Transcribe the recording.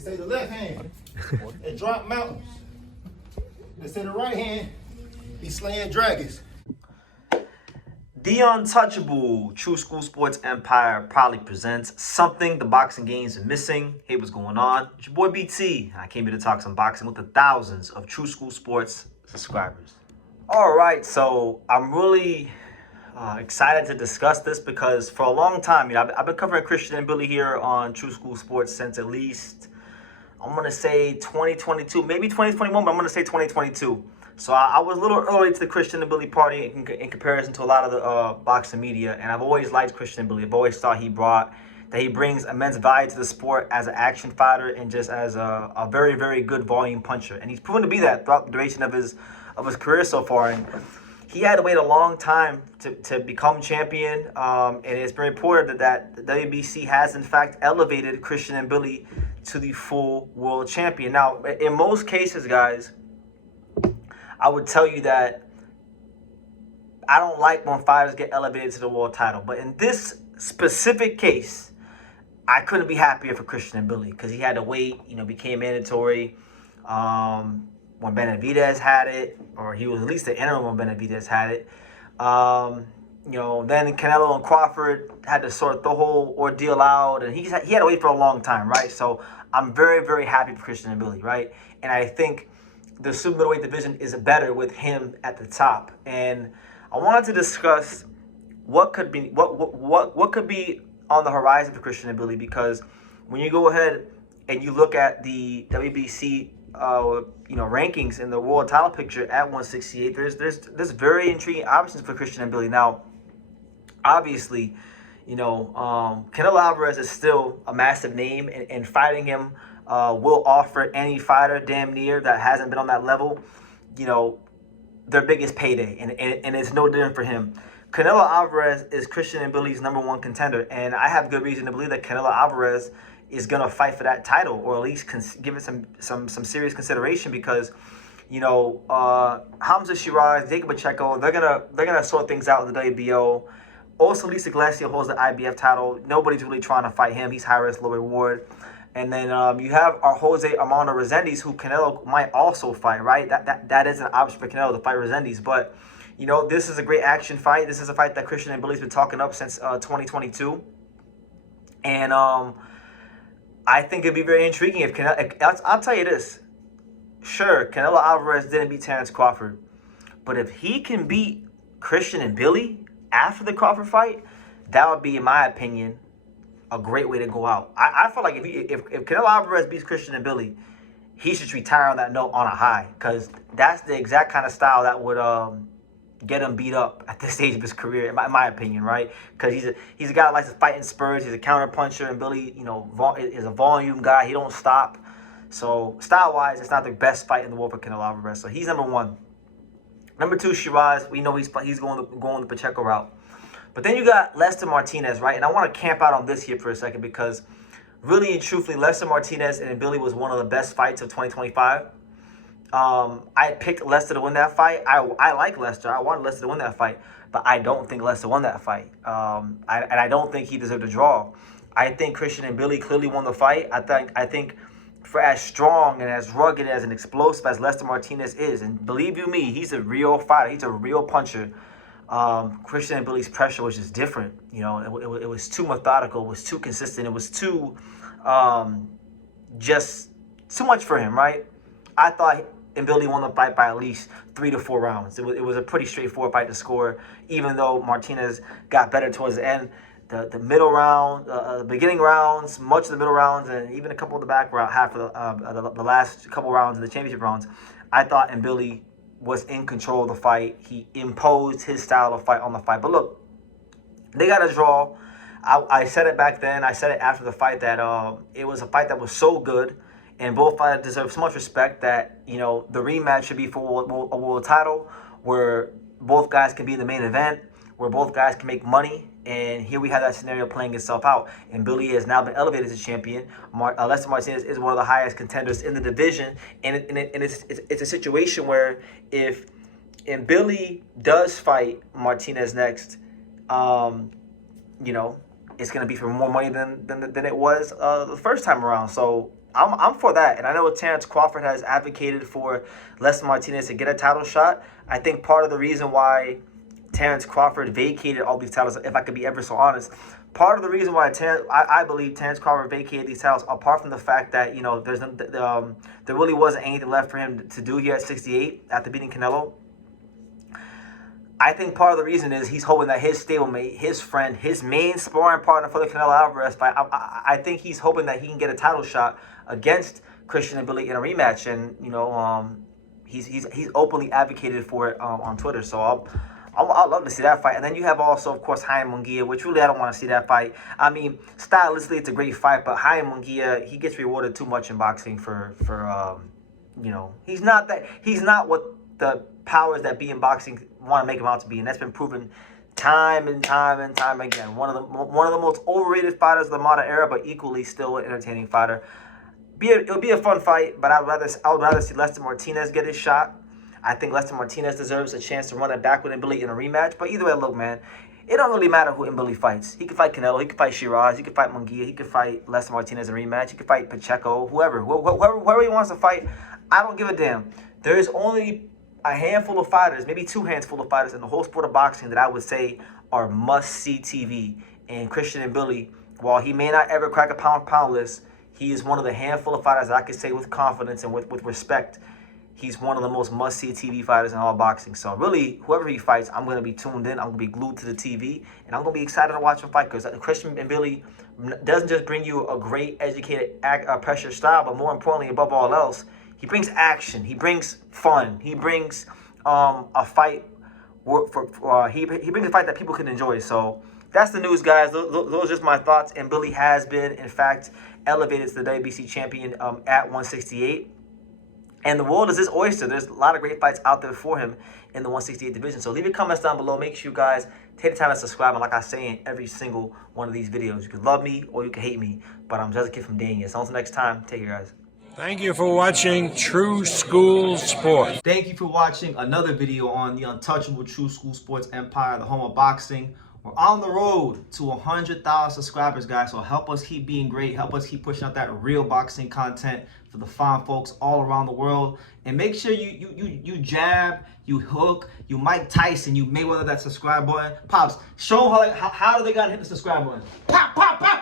say the left hand, it drop mountains. They say the right hand, be slaying dragons. The Untouchable True School Sports Empire proudly presents something the boxing games are missing. Hey, what's going on? It's your boy BT, and I came here to talk some boxing with the thousands of True School Sports subscribers. All right, so I'm really excited to discuss this because for a long time, I've been covering Chistian and Mbilli here on True School Sports since at least, I'm going to say 2022, maybe 2021, but I'm going to say 2022. So I was a little early to the Chistian and Mbilli party in comparison to a lot of the boxing media, and I've always liked Chistian and Mbilli. I've always thought he brings immense value to the sport as an action fighter and just as a very, very good volume puncher. And he's proven to be that throughout the duration of his career so far. And he had to wait a long time to become champion, and it's been reported that the WBC has in fact elevated Chistian and Mbilli to the full world champion. Now, in most cases, guys, I would tell you that I don't like when fighters get elevated to the world title. But in this specific case, I couldn't be happier for Chistian and Mbilli because he had to wait, became mandatory when Benavidez had it, or he was at least the interim when Benavidez had it. Then Canelo and Crawford had to sort the whole ordeal out, and he had to wait for a long time, right? So I'm very, very happy for Chistian and Mbilli, right? And I think the super middleweight division is better with him at the top. And I wanted to discuss what could be on the horizon for Chistian and Mbilli, because when you go ahead and you look at the WBC rankings in the world title picture at 168, there's very intriguing options for Chistian and Mbilli. Now, obviously, Canelo Alvarez is still a massive name, and fighting him will offer any fighter damn near that hasn't been on that level, their biggest payday, and it's no different for him. Canelo Alvarez is Chistian and Mbilli's #1 contender, and I have good reason to believe that Canelo Alvarez is gonna fight for that title, or at least give it some serious consideration, because Hamza Shiraz, Jacob Pacheco, they're gonna sort things out in the WBO. Also, Lisa Glacier holds the IBF title. Nobody's really trying to fight him. He's high risk, low reward. And then you have our Jose Armando Resendiz, who Canelo might also fight, right? That is an option for Canelo to fight Resendiz. But, this is a great action fight. This is a fight that Chistian and Mbilli's been talking up since 2022. And I think it'd be very intriguing if Canelo... I'll tell you this. Sure, Canelo Alvarez didn't beat Terence Crawford. But if he can beat Chistian and Mbilli after the Crawford fight, that would be, in my opinion, a great way to go out. I feel like if Canelo Alvarez beats Chistian and Mbilli, he should retire on that note on a high, because that's the exact kind of style that would get him beat up at this stage of his career, in my opinion, right? Because he's a guy that likes to fight in spurts. He's a counter puncher, and Mbilli, is a volume guy. He don't stop. So style-wise, it's not the best fight in the world for Canelo Alvarez. So he's #1. #2, Shiraz. We know he's going the Pacheco route. But then you got Lester Martinez, right? And I want to camp out on this here for a second, because really and truthfully, Lester Martinez and Mbilli was one of the best fights of 2025. I picked Lester to win that fight. I like Lester. I wanted Lester to win that fight, but I don't think Lester won that fight. And I don't think he deserved a draw. I think Chistian and Mbilli clearly won the fight. I think for as strong and as rugged as and explosive as Lester Martinez is, and believe you me, he's a real fighter. He's a real puncher. Chistian and Mbilli's pressure was just different. It was too methodical. It was too consistent. It was too, just too much for him, right? I thought Mbilli won the fight by at least 3 to 4 rounds. It was a pretty straightforward fight to score, even though Martinez got better towards the end. The middle round, the beginning rounds, much of the middle rounds, and even a couple of the back round, half of the last couple rounds of the championship rounds, I thought Mbilli was in control of the fight. He imposed his style of fight on the fight. But look, they got a draw. I said it back then. I said it after the fight that it was a fight that was so good, and both fighters deserve so much respect that, the rematch should be for a world title, where both guys can be in the main event, where both guys can make money. And here we have that scenario playing itself out. And Mbilli has now been elevated as a champion. Lester Martinez is one of the highest contenders in the division. And it's a situation where if Mbilli does fight Martinez next, it's going to be for more money than it was the first time around. So I'm for that. And I know Terrence Crawford has advocated for Lester Martinez to get a title shot. I think part of the reason why Terrence Crawford vacated all these titles, if I could be ever so honest, part of the reason why I believe Terrence Crawford vacated these titles, apart from the fact that, you know, there really wasn't anything left for him to do here at 68 after beating Canelo. I think part of the reason is he's hoping that his stablemate, his friend, his main sparring partner for the Canelo Alvarez fight, I think he's hoping that he can get a title shot against Chistian and Mbilli in a rematch. And, you know, he's openly advocated for it on Twitter. So I'd love to see that fight. And then you have also, of course, Jaime Munguia, which really I don't want to see that fight. I mean, stylistically, it's a great fight, but Jaime Munguia, he gets rewarded too much in boxing for you know, he's not what the powers that be in boxing want to make him out to be, and that's been proven time and time and time again. One of the most overrated fighters of the modern era, but equally still an entertaining fighter. It'll be a fun fight, but I would rather see Lester Martinez get his shot. I think Lester Martinez deserves a chance to run it back with Mbilli in a rematch. But either way, look, man, it don't really matter who Mbilli fights. He could fight Canelo, he could fight Shiraz, he could fight Munguia, he could fight Lester Martinez in a rematch, he could fight Pacheco, whoever he wants to fight. I don't give a damn. There is only a handful of fighters, maybe two handful of fighters in the whole sport of boxing that I would say are must-see TV. And Chistian Mbilli, while he may not ever crack a pound-for-pound list, he is one of the handful of fighters that I can say with confidence and with respect, he's one of the most must-see TV fighters in all boxing. So really, whoever he fights, I'm going to be tuned in. I'm going to be glued to the TV, and I'm going to be excited to watch him fight, because Chistian Mbilli doesn't just bring you a great, educated, pressure style, but more importantly, above all else, he brings action. He brings fun. He brings a fight he brings a fight that people can enjoy. So that's the news, guys. Those are just my thoughts. And Mbilli has been, in fact, elevated to the WBC champion at 168. And the world is his oyster. There's a lot of great fights out there for him in the 168 division. So leave your comments down below. Make sure you guys take the time to subscribe. And like I say in every single one of these videos, you can love me or you can hate me. But I'm just a kid from Dania. So until next time, take care, guys. Thank you for watching True School Sports. Thank you for watching another video on the untouchable True School Sports empire, the home of boxing. We're on the road to 100,000 subscribers, guys. So help us keep being great. Help us keep pushing out that real boxing content for the fine folks all around the world. And make sure you jab, you hook, you Mike Tyson, you Mayweather that subscribe button. Pops, show them how do they gotta hit the subscribe button. Pop, pop, pop.